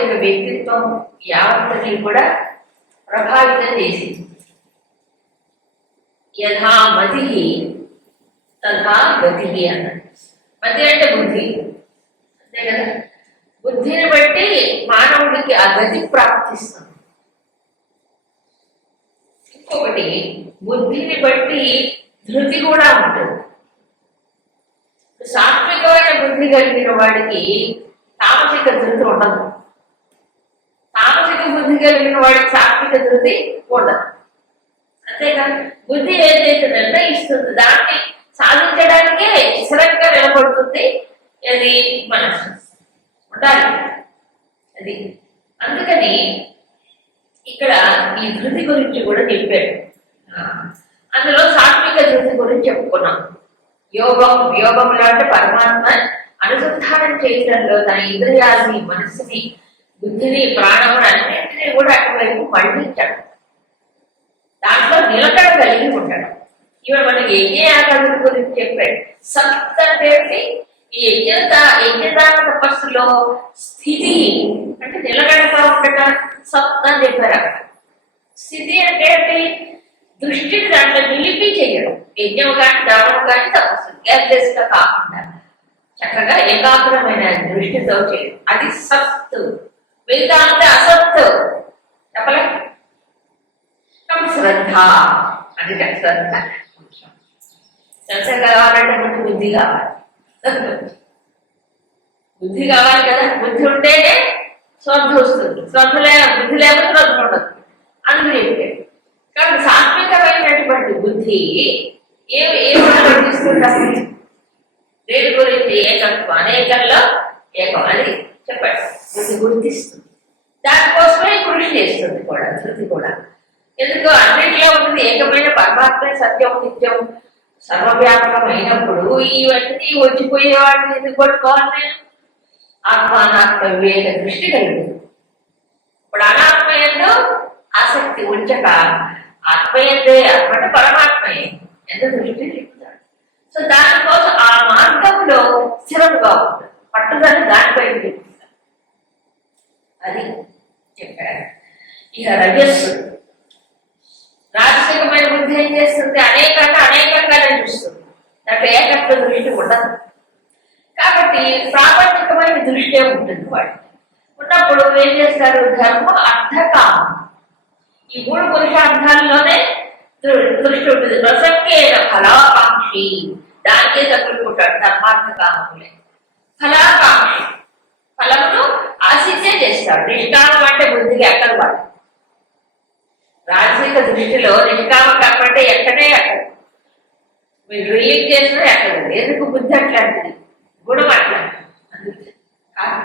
యొక్క వ్యక్తిత్వం యావత్తని కూడా ప్రభావితం చేసింది. యథా మతి తథా గతి అన్నాడు. మతి అంటే బుద్ధి, అంతే కదా. బుద్ధిని బట్టి మానవుడికి ఆ గతి ప్రాప్తిస్తుంది. ఇంకొకటి, బుద్ధిని బట్టి ధృతి కూడా ఉంటుంది. సాత్వికమైన బుద్ధి కలిగిన వాడికి తామసిక ధృతి ఉండదు. తామసిక బుద్ధి కలిగిన వాడికి సాత్విక ధృతి ఉండదు. అంతేకాదు, బుద్ధి ఏదైతే నిర్ణయిస్తుంది దాన్ని సాధించడానికే స్థిరంగా నిలబడుతుంది. అది మనసు ఉండాలి. అది అందుకని ఇక్కడ ఈ ధృతి గురించి కూడా చెప్పాడు. అందులో సాత్విక ధృతి గురించి చెప్పుకున్నాం. యోగంలో అంటే పరమాత్మ అనుసంధానం చేయడంలో తన ఇంద్రియాలని, మనస్సుని, బుద్ధిని, ప్రాణముని అన్నింటినీ కూడా అటువైపు మళ్లించాడు. దాంట్లో నిలకడ కలిగి ఉండడం. ఇవాళ మనకి యజ్ఞయాగాదుల గురించి చెప్పాడు. సత్ అంటే ఈ యజ్ఞదాన తపస్సులో స్థితి అంటే నిలకడగా ఉండటం సత్ అని చెప్పారు. స్థితి అంటే దృష్టిని దాంట్లో నిలిపి చేయడం. యజ్ఞం కానీ, దానం కానీ, తపస్సు గ్యాస్గా కాకుండా చక్కగా ఏకాగ్రమైన దృష్టితో చేయడం, అది సత్. మిగతా అంటే అసత్ చెప్పలే. శ్రద్ధ అది శ్రద్ధ. శ్రద్ధ కావాలంటే మనకు బుద్ధి కావాలి. బుద్ధి కావాలి కదా. బుద్ధి ఉంటేనే శ్రద్ధ వస్తుంది. బుద్ధి లేకపోతే శ్రద్ధ ఉండదు. అందుకు చెప్పాడు. కాబట్టి సాత్వికమైనటువంటి బుద్ధి ఏమిస్తుంటారు? దేని గురించి? ఏకత్వం. అనేకంలో ఏకం అని చెప్పాడు. బుద్ధి గుర్తిస్తుంది. దానికోసమే కృషి చేస్తుంది కూడా ధృతి కూడా. ఎందుకు? అన్నింటిలో ఉంటుంది ఏకమైన పరమాత్మ, సత్యం, నిత్యం, సర్వవ్యాపకం అయినప్పుడు ఇవన్నీ వచ్చిపోయే వాటిని ఎందుకు పట్టుకోవాలి? నేను ఆత్మానాత్మ వివేక దృష్టి కలిగింది. ఇప్పుడు అనాత్మయంలో ఆసక్తి ఉంచక ఆత్మయందే, ఆత్మ అంటే పరమాత్మయే ఎంత దృష్టి చెప్తాడు. సో దానికోసం ఆ మార్గంలో స్థిరంగా ఉంటుంది. పట్టుదల దానిపై చెప్తాడు. అది చెప్పాడు. ఇక రజస్సు, రాజసికమైన బుద్ధి ఏం చేస్తుంది? అనేకంగానే చూస్తుంది. దాంట్లో ఏకత్వ దృష్టి ఉండదు. కాబట్టి ప్రాపంచికమైన దృష్టి ఉంటుంది వాడికి. ఉన్నప్పుడు ఏం చేస్తారు? ధర్మం, అర్థ, కామం, ఈ మూడు పురుషార్థాల్లోనే దృష్టి ఉంటుంది. ప్రసంగేన ఫలాకాంక్షి, దానికే తగ్గుకుంటాడు. ధర్మార్థ కామములే ఫలాకాంక్షి, ఫలమును ఆశించే చేస్తాడు. నిష్కామం అంటే బుద్ధికి ఎక్కదు వాడు. రాజసిక దృష్టిలో నిష్కామ కర్మ అంటే ఎక్కడే ఎక్కదు. మీరు డ్రిల్లింగ్ చేసినా ఎక్కదు. ఎందుకు? బుద్ధి అట్లాంటిది, గుణం అట్లాంటిది. అందుకే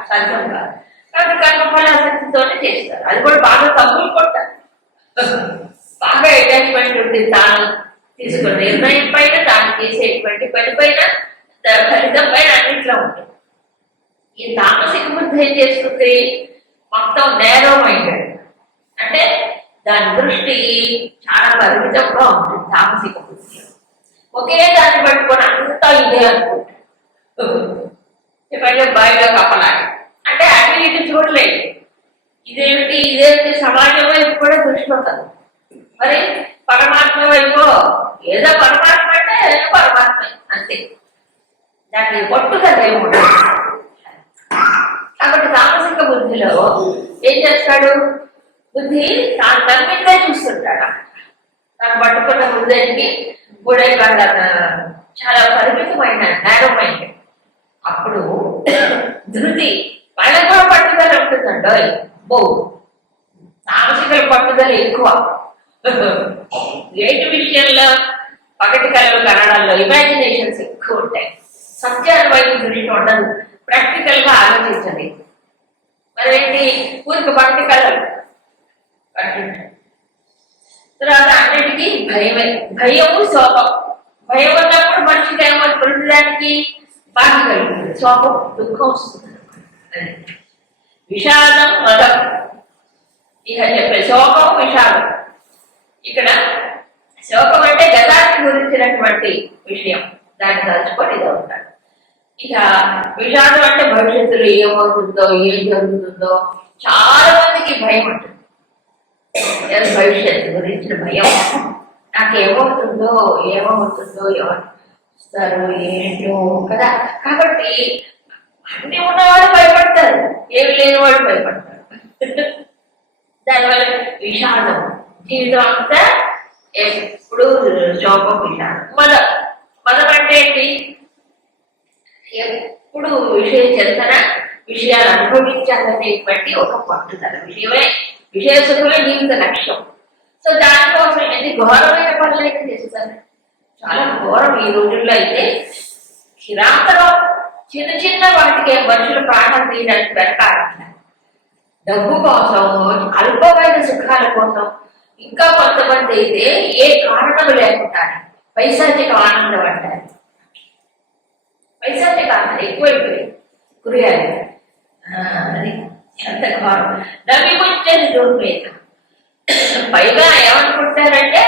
సాధ్యం కాదు. కాబట్టి కర్మఫలాసక్తితోనే చేస్తారు. అది కూడా బాగా తప్పులు కొట్టారు. బాగా అటాచ్మెంట్ ఉంటుంది. తాను తీసుకున్న నిర్ణయం పైన, తాను చేసేటువంటి పని పైన, ఫలితం పైన అన్నింటిలో ఉంటుంది. ఈ తామసిక బుద్ధి ఏం చేస్తుంది? మొత్తం నేరో మైండెడ్ అంటే దాని దృష్టి చాలా పరిమితంగా ఉంటుంది. తామసిక బుద్ధి ఒకే దాన్ని పట్టుకొని అంతా ఇదే అనుకుంటాడు. చెప్పండి, బాయిలో కప్పలాగా అంటే అటు ఇటు చూడలేదు. ఇదేమిటి సమాజం వైపు కూడా దృష్టి ఉంటుంది. మరి పరమాత్మ వైపు ఏదో పరమాత్మ అంటే పరమాత్మ అంతే. దాన్ని పట్టుదల ఏముంటుంది. కాబట్టి తామసిక బుద్ధిలో ఏం చేస్తాడు? బుద్ధి తాను తనమిందే చూస్తుంటాడు. తను పట్టుకున్న బుద్ధికి కూడా చాలా పరిమితమైన నేరమైన. అప్పుడు ధృతి వాళ్ళకు కూడా పట్టుదల ఉంటుందండి. తామసికల పట్టుదల ఎక్కువ. రేటు విషయంలో, పగటి కళలు కనడంలో ఇమాజినేషన్స్ ఎక్కువ ఉంటాయి. సత్యాన్ని వైపు దృష్టి ఉండదు. ప్రాక్టికల్ గా ఆలోచించండి. మరేంటి? ఊరికి పగటి కళలు పట్టుంటాయి. తర్వాత అన్నిటికీ భయమే. భయము, శోకం. భయం ఉన్నప్పుడు మనిషికి ఏమవుతుంది? ప్రతిదానికి బాధ కలుగుతుంది. శోకం, దుఃఖం వస్తుంది. విషాదం, మదం. ఇక చెప్పే శోకం, విషాదం. ఇక్కడ శోకం అంటే గతాన్ని గురించినటువంటి విషయం, దాన్ని తలుచుకొని ఇది ఉంటాడు. ఇక విషాదం అంటే భవిష్యత్తులో ఏమవుతుందో, ఏం జరుగుతుందో, చాలా మందికి భయం ఉంటుంది. భవిష్యత్తు గురించిన భయం, నాకేమవుతుందో ఏమవుతుందో, ఎవరు వస్తారు ఏంటో కదా. కాబట్టి అన్ని ఉన్నవాడు భయపడతారు, ఏమి లేని వాడు భయపడతారు. దానివల్ల విషాదం, జీవితం అంతా ఎప్పుడు శోకం, విషాదం. మదం అంటే ఏంటి? ఎప్పుడు విషయ చింతన, విషయాలు అనుభవించాలనేటువంటి ఒక పట్టుదల. విషయ సుఖమే జీవిత లక్ష్యం. సో దానికోసం ఎన్ని ఘోరమైన పనులు అయితే చేస్తారు. చాలా ఘోరం ఈ రోజుల్లో అయితే. కిరాతలో చిన్న చిన్న వాటికి మనుషులు ప్రాణం తీయడానికి వెనకాడుతున్నారు. డబ్బు కోసం, అల్పమైన సుఖాల కోసం. ఇంకా కొంతమంది అయితే ఏ కారణం లేకుండా పైశాచిక ఆనందం అంటారు. పైశాచిక ఆనందం ఎక్కువైపోయి కురియాలి. అది ఎంత ఘోరం. నవ్విముచ్చేది దూరమేత. పైగా ఏమనుకుంటారంటే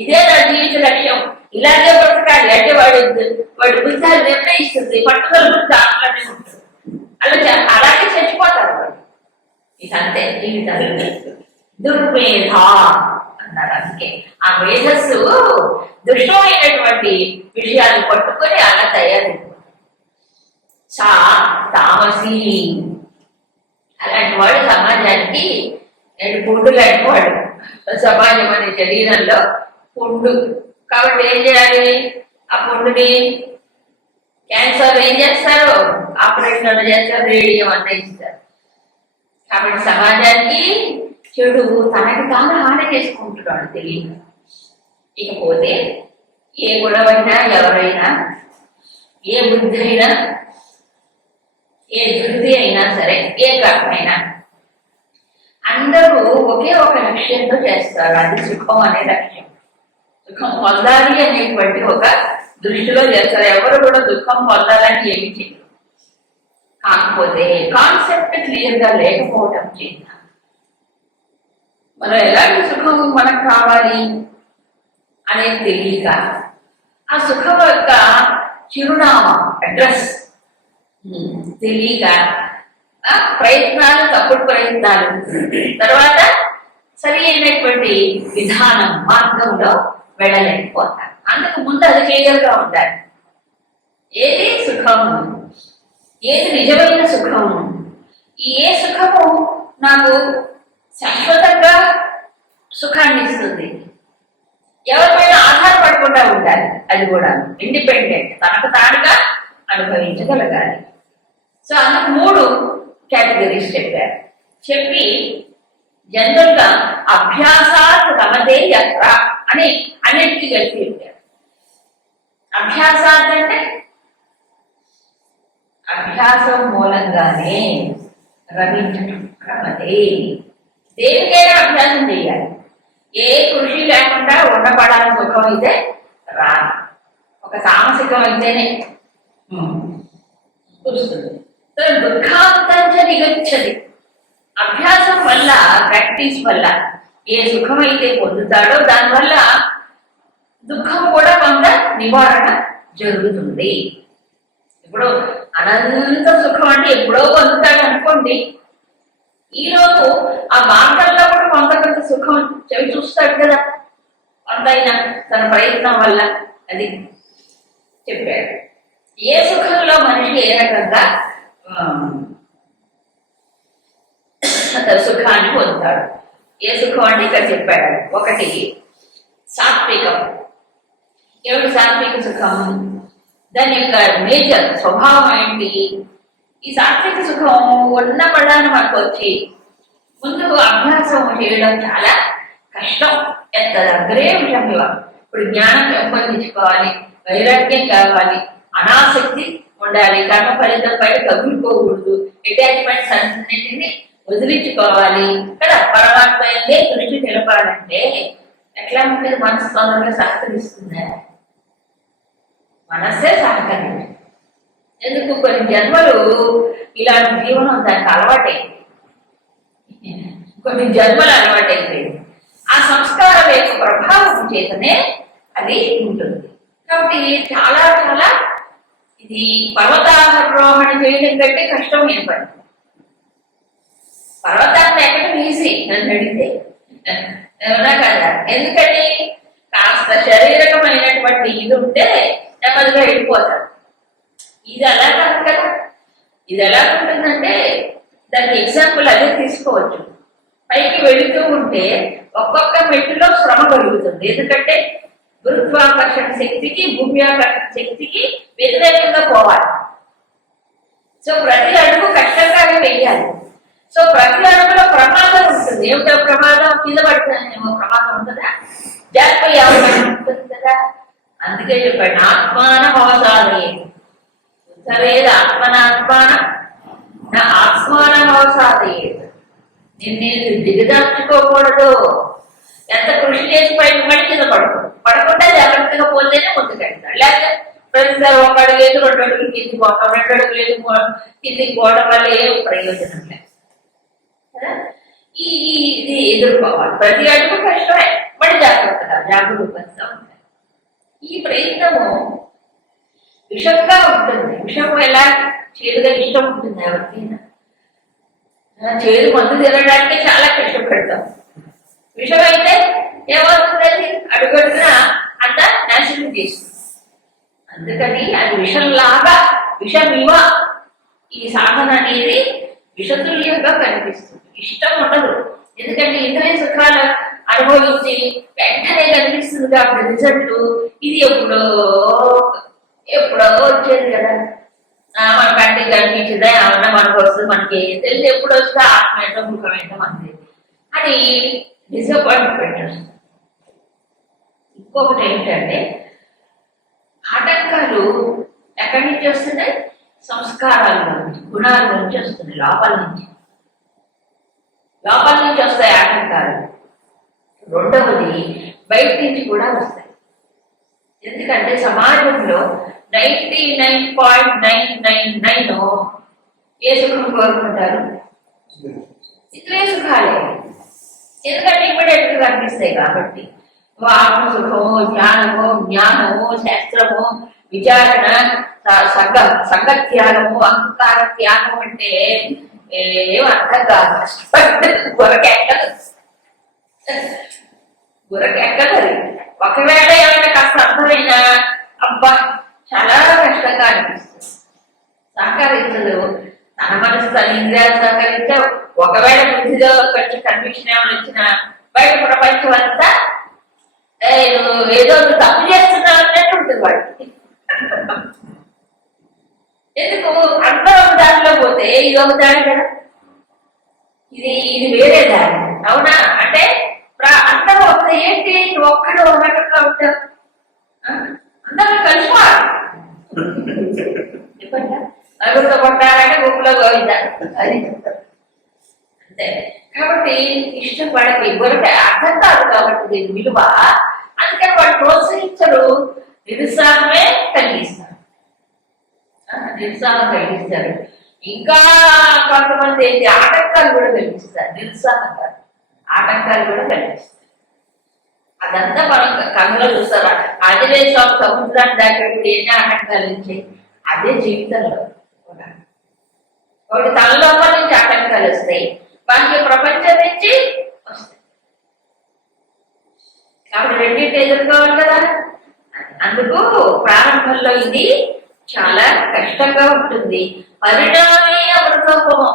ఇదే నా జీవిత లక్ష్యం, ఇలాగే బ్రతకాలి అంటే వాడి బుద్ధాలు నిర్ణయిస్తుంది. పట్టుదల బుద్ధి అట్లనే ఉంటుంది. అలాగే చచ్చిపోతారు వాడు. ఇదంతే జీవితాలు. దుర్మేధ అన్నారు. అందుకే ఆ మేధస్సు దుష్టమైనటువంటి విషయాలు పట్టుకొని అలా తయారైపోతుంది. సా తామసి. అలాంటి వాడు సమాజానికి నేను పుండు లాంటి వాడు. సమాజం అనే శరీరంలో పుండు. కాబట్టి ఏం చేయాలి? ఆ పుండుని క్యాన్సర్ ఏం చేస్తారు? ఆపరేషన్లు చేస్తారు, రేడియం అన్న ఇస్తారు. కాబట్టి సమాజానికి చెడు, తనకి తాను హాని చేసుకుంటున్నాడు తెలియదు. ఇకపోతే ఏ గొడవైనా, ఎవరైనా, ఏ బుద్ధి అయినా, ఏ ధృతి అయినా సరే, ఏ కర్మైనా అందరూ ఒకే ఒక లక్ష్యంతో చేస్తారు. అది సుఖం అనే లక్ష్యం. సుఖం పొందాలి అనేటువంటి ఒక దృష్టిలో చేస్తారు. ఎవరు కూడా దుఃఖం పొందాలని ఏమి చేయరు. కాకపోతే కాన్సెప్ట్ క్లియర్ గా లేకపోవటం చేత మనం ఎలాంటి సుఖం మనకు కావాలి అనేది తెలియక ఆ సుఖం యొక్క చిరునామా, అడ్రస్ తెలియక ప్రయత్నాలు, తప్పుడు ప్రయత్నాలు, తర్వాత సరి అయినటువంటి విధానం, మార్గంలో వెళ్ళలేకపోతారు. అందుకు ముందు అది క్లియర్ గా ఉండాలి. ఏది సుఖం, ఏది నిజమైన సుఖం, ఏ సుఖము నాకు శాశ్వతంగా సుఖాన్ని ఇస్తుంది, ఎవరిపైన ఆధారపడకుండా ఉండాలి. అది కూడా ఇండిపెండెంట్, తనకు తానుగా అనుభవించగలగాలి. సో అందుకు 3 కేటగిరీస్ చెప్పి జనరల్ గా అభ్యాసాత్ రమతే యత్ర అని అన్నిటికీ కలిపి చెప్పారు. అభ్యాసాత్ అంటే అభ్యాసం మూలంగానే రమించటం. రమతే దేనికైనా అభ్యాసం చేయాలి. ఏ కృషి లేకుండా ఉండపడాలని సుఖం అయితే రా, ఒక తామసికం అయితేనే వస్తుంది. దుఃఖాంతంచ నిగచ్చది. అభ్యాసం వల్ల, ప్రాక్టీస్ వల్ల ఏ సుఖం అయితే పొందుతాడో దానివల్ల దుఃఖం కూడా కొంత నివారణ జరుగుతుంది. ఇప్పుడు అనంత సుఖం అంటే ఎప్పుడో పొందుతాడు అనుకోండి, ఈరోజు ఆ మార్గంలో కూడా కొంత సుఖం చెవి చూస్తాడు కదా, కొంతైనా తన ప్రయత్నం వల్ల. అది చెప్పాడు. ఏ సుఖంలో మనిషి ఏ రకంగా సుఖాన్ని పొందుతాడు. ఏ సుఖం అంటే ఇక్కడ చెప్పాడు. ఒకటి సాత్వికం. ఏమిటి సాత్విక సుఖం? దాని యొక్క నేచర్, స్వభావం ఏంటి? ఈ సాత్విక సుఖం ఉన్న పడాన్ని మనకు వచ్చి ముందు అభ్యాసం చేయడం చాలా కష్టం. ఎంత దగ్గరే విషయం. ఇప్పుడు జ్ఞానం పెంపొందించుకోవాలి, వైరాగ్యం కావాలి, అనాసక్తి ఉండాలి, కర్మ ఫలితం పైన తగులుకోకూడదు, అటాచ్మెంట్స్ అన్నింటినీ వదిలించుకోవాలి కదా. పరమాత్మ దృష్టి తెలపాలంటే ఎట్లా ఉంటుంది? మనసు తొందరగా సహకరిస్తుందా? మనస్సే సహకరించదు. ఎందుకు? కొన్ని జన్మలు ఇలాంటి జీవనం దానికి అలవాటైంది, కొన్ని జన్మలు అలవాటైపోయింది. ఆ సంస్కారం యొక్క ప్రభావం చేతనే అది ఉంటుంది. కాబట్టి చాలా చాలా ఇది పర్వతారోహణ చేయడం కంటే కష్టమైన పని. పర్వత నన్ను అడిగితే. అవునా కదా? ఎందుకని కాస్త శారీరకమైనటువంటి ఇది ఉంటే నెమ్మదిగా వెళ్ళిపోతారు. ఇది ఎలా కాదు కదా. ఇది ఎలా ఉంటుందంటే దానికి ఎగ్జాంపుల్ అదే తీసుకోవచ్చు. పైకి వెళుతూ ఉంటే ఒక్కొక్క మెట్టులో శ్రమ కలుగుతుంది. ఎందుకంటే గురుత్వాకర్షణ శక్తికి భూమి ఆకర్షణ శక్తికి వ్యతిరేకంగా పోవాలి. సో ప్రతి అడుగు కష్టంగానే వెయ్యాలి. సో ప్రతి అడుగులో ప్రమాదం ఉంటుంది. ఏమిటో ప్రమాదం? కింద పడుతుందేమో ప్రమాదం ఉంటుందా? జాగ్రత్త అవకాశం ఉంటుంది కదా. అందుకే చెప్పండి, ఆత్మానం అవసాదే సరేది ఆత్మనాత్మానం నా ఆత్మానం అవసాదే. నిన్ను దిగదార్చుకోకూడదు. ఎంత కృషి చేసి పైకి మళ్ళీ కింద పడకుండా జాగ్రత్తగా పోతేనే ముందుకెళ్తాడు. లేకపోతే ప్రతిసారి ఒక అడుగు లేదు, 2 అడుగులు కిందికి పోవటం, 2 అడుగులు లేదు కిందికి పోవడం వల్ల ఏం ప్రయోజనం లేదు. ఇది ఎదుర్కోవాలి. ప్రతి అడుగు కష్టమే, మళ్ళీ జాగ్రత్తగా జాగరూకంగా ఉంటాయి. ఈ ప్రయత్నము విషంగా ఉంటుంది. విషము ఎలా చేదుగా ఇష్టం ఉంటుంది ఎవరికైనా. చేదు మందు తినడానికి చాలా కష్టపడతాం. విషం అయితే ఏమవుతుంది? అడుగడుగునా అంత నాశనం చేస్తుంది. అందుకని అది విషంలాగా విషమివ ఈ సాధన అనేది విషతుల్యంగా కనిపిస్తుంది. ఇష్టం ఉండదు. ఎందుకంటే ఇంద్రియ సుఖాలు అనుభవించి వెంటనే కనిపిస్తుంది కాబట్టి రిజల్ట్ ఇది ఎప్పుడో వచ్చేది కదా. మన కంటికి కనిపించిందా ఏమన్నా మనకు వస్తుంది, మనకి తెలిసి ఎప్పుడు వస్తే ఆత్మ ఏంటో ముఖం ఏంటో మనకి అని డిసప్పాయింట్మెంట్ వస్తుంది. ఇంకొకటి ఏంటంటే ఆటంకాలు ఎక్కడి నుంచి వస్తున్నాయి? సంస్కారాల నుంచి, గుణాల నుంచి వస్తున్నాయి. లోపల నుంచి వస్తాయి ఆటంకాలు. రెండవది బయట నుంచి కూడా వస్తాయి. ఎందుకంటే సమాజంలో 99.999 ఏ సుఖం కోరుకుంటారు? ఇతరే సుఖాలే. ఎందుకంటే ఇమ్మీడియట్ గా కనిపిస్తాయి కాబట్టి. ఆత్మసుఖము, జ్ఞానము, శాస్త్రము, విచారణ, సంగత్యాగము, అహంకార త్యాగం అంటే ఏం అర్థం కాదు. గురకెక్కదు. ఒకవేళ ఏమైనా కాస్త అర్థమైనా అబ్బా చాలా కష్టంగా అనిపిస్తుంది. సహకరించదు. తన మనసు తన ఇంద్రియాలు సహకరించా. ఒకవేళ బుద్ధిలో కొంచెం కన్విక్షన్ ఏమైనా వచ్చినా బయట ప్రపంచం అంతా ఏదో తప్పు చేస్తున్నావు అన్నట్టు ఉంటుంది వాడికి. ఎందుకు? అందరూ ఒక దారిలో పోతే ఇది ఒక దారి కదా, ఇది వేరే దారి. అవునా? అంటే అందరూ ఒక ఏంటి ఒక్కడు ఒక రకంగా ఉంటారు. అందరూ కలిసిపోవాలి. చెప్పండి, నలుగురితో కొట్టాలంటే గుంపులో గోవిందా అది అంతే. కాబట్టి ఇష్టపడకి గురక అర్థం కాదు కాబట్టి దీని విలువ. అందుకని వాడు ప్రోత్సహించరు, నిరుత్సాహమే కలిగిస్తారు. నిరుత్సాహం కలిగిస్తారు. ఇంకా కొంతమంది ఏంటి ఆటంకాలు కూడా కలిగిస్తారు. నిరుత్సాహం కాదు, ఆటంకాలు కూడా కలిగిస్తారు. అదంతా మనం కళ్ళలో చూస్తారా? ఆంజనేయ స్వామి సముద్రాన్ని దాటి ఎన్ని ఆటంకాలు వచ్చాయి. అదే జీవితంలో ఒకటి తన లోపల నుంచి ఆటంకాలు వస్తాయి, బాహ్య ప్రపంచం నుంచి వస్తాయి. కాబట్టి రెండింటి ఎదుర్కోవాలి కదా. అందుకు ప్రారంభంలో ఇది చాలా కష్టంగా ఉంటుంది. పరిణామే అమృతోపమం.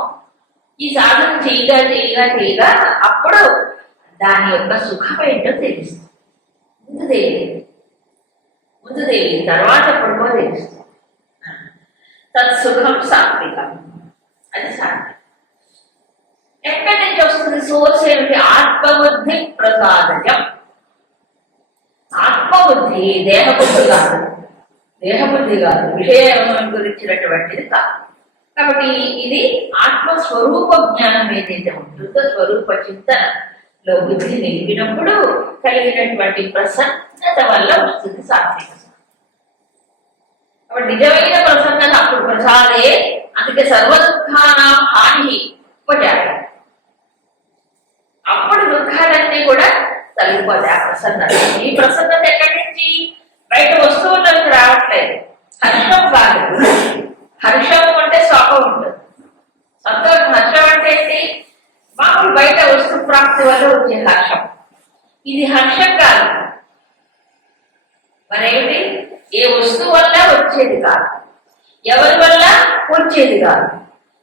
ఈ సాధన చేయగా అప్పుడు దాని యొక్క సుఖం ఏంటో తెలుస్తుంది. ముందు తెలియదు, తర్వాత ఎప్పుడుకో తెలుస్తుంది. తత్సుఖం సాత్వికం. అది సాత్వికం. ఎక్కడి నుంచి వస్తుంది? సోర్స్ ఏమిటి? ఆత్మబుద్ధి ప్రసాదజం. ఆత్మబుద్ధి దేహబుద్ధి కాదు, విషయం గురించినటువంటిది కాదు. కాబట్టి ఇది ఆత్మస్వరూప జ్ఞానం ఏదైతే ఉంటుందో, స్వరూప చింతనలో బుద్ధి నిలిపినప్పుడు కలిగినటువంటి ప్రసన్నత వల్ల వస్తుంది సాత్విక. కాబట్టి నిజమైన ప్రసన్నత అప్పుడు ప్రసాదే. అందుకే సర్వదుఃఖానాం హాని ఉపజాతం. అప్పుడు దుఃఖాలన్నీ కూడా తొలగిపోతాయి. ఆ ప్రసన్నత. ఈ ప్రసన్నత ఎక్కడి నుంచి? బయట వస్తువులకు రావట్లేదు. హర్షం కాదు. హర్షం అంటే శోకం ఉంటుంది. సంతోషం. హర్షం అంటే ఏంటి? మామూలు బయట వస్తు ఆసక్తి వల్ల వచ్చే హర్షం. ఇది హర్షం కాదు, మరేమిటి? ఏ వస్తువు వల్ల వచ్చేది కాదు, ఎవరి వల్ల వచ్చేది కాదు,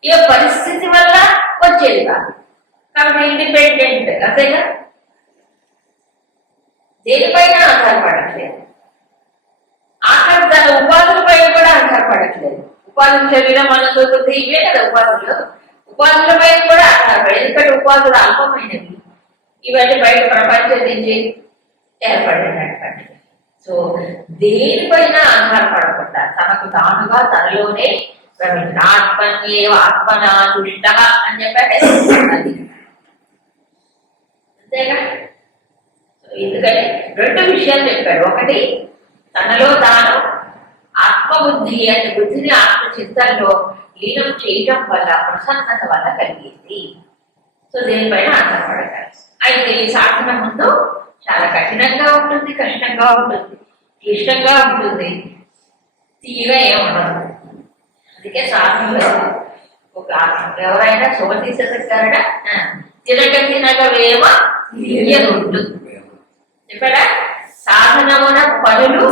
ఏ పరిస్థితి వల్ల వచ్చేది కాదు. కాబట్టి ఇండిపెండెంట్, అంతేగా, దేనిపైన ఆధారపడట్లేదు. ఆఖరి తన ఉపాధులపైన కూడా ఆధారపడట్లేదు. ఉపాధులు శరీరం మనతో ఇవే కదా ఉపాధులు. ఉపాధులపైన కూడా ఆధారపడి, ఎందుకంటే ఉపాధులు అల్పమైనవి, ఇవన్నీ బయట ప్రపంచం నుంచి ఏర్పడినటువంటి. సో దేనిపైన ఆధారపడకుండా తనకు తానుగా తనలోనే ఆత్మన్యేవ ఆత్మనాదుష్ట అని చెప్పాడు. అంతేగా. ఎందుకని రెండు విషయాలు చెప్పాడు. ఒకటి, తనలో తాను ఆత్మబుద్ధి అనే బుద్ధిని ఆత్మ చింతనలో లీనం చేయటం వల్ల ప్రసన్నత వల్ల కలిగింది. సో దేనిపైన ఆధారపడతారు. అయితే ఈ సాధన ముందు చాలా కఠినంగా ఉంటుంది, కష్టంగా ఉంటుంది, క్లిష్టంగా ఉంటుంది, తీయగా ఏముండదు. అందుకే సాధనలో ఒక ఎవరైనా శుభతీసకారణ తినగవేమ ఉంటుంది చెప్పాడా. సాధనమున పనులు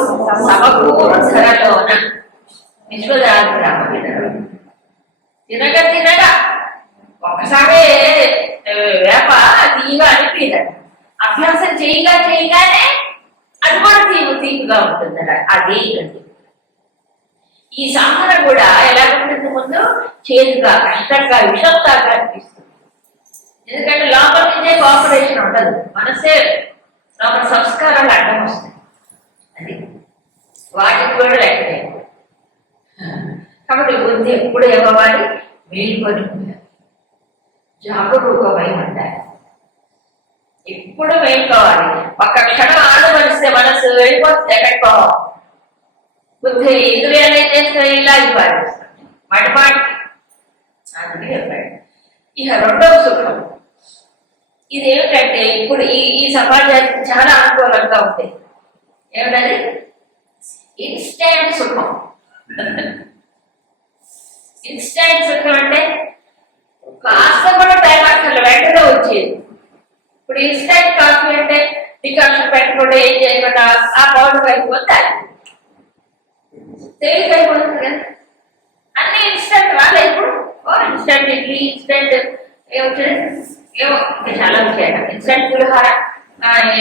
సమకూర్చరలోన విశ్వదాభిరామ తినగా ఒకసారి వేప తీయగా అనిపించదు. అభ్యాసం చేయగానే అది కూడా తీపుగా ఉంటుందట. అదే ఈ సాధన కూడా ఎలా ఉంటుంది? ముందు చేదుగా, కష్టంగా, విషంగా అనిపిస్తుంది. ఎందుకంటే లోపల నుంచే కోఆపరేషన్ ఉండదు, మనసే లోపల సంస్కారాలు అడ్డం వస్తాయి. అది వాటికి కూడా లేకపోతే కాబట్టి బుద్ధి ఎప్పుడు ఇవ్వాలి? మేలుకొని జాగరూకమై ఉండాలి. ఎప్పుడు మేలుకోవాలి. ఒక్క క్షణం ఆలోచిస్తే మనసు వెళ్ళిపోతుంది ఎక్కడికో. బుద్ధి ఇంద్రియాలు ఏం చేస్తాయి? ఇలా పాటిస్తాం మటపాటి. అందుకే చెప్పాడు. ఇక రెండవ సుఖం ఇదేమిటంటే ఇప్పుడు ఈ సమాజానికి చాలా అనుకూలంగా ఉంటాయి. ఏమిటది? ఇన్స్టాంట్ సుఖం. ఇన్స్టాంట్ సుఖం అంటే కాస్త కూడా టైం అసలు వెంటనే వచ్చేది. ఇప్పుడు ఇన్స్టాంట్ కాఫీ అంటే డికాషన్ పెట్టకుండా ఏం చేయకుండా ఆ పౌడర్ అయిపోతే తేలికైపోతుంది కదా. అన్ని ఇన్స్టెంట్ రాలే ఇప్పుడు. ఇన్స్టెంట్ ఇడ్లీ, ఇన్స్టెంట్ ఏమవుతుంది, ఏమో చాలా వచ్చాయట. ఇన్స్టెంట్ పులిహార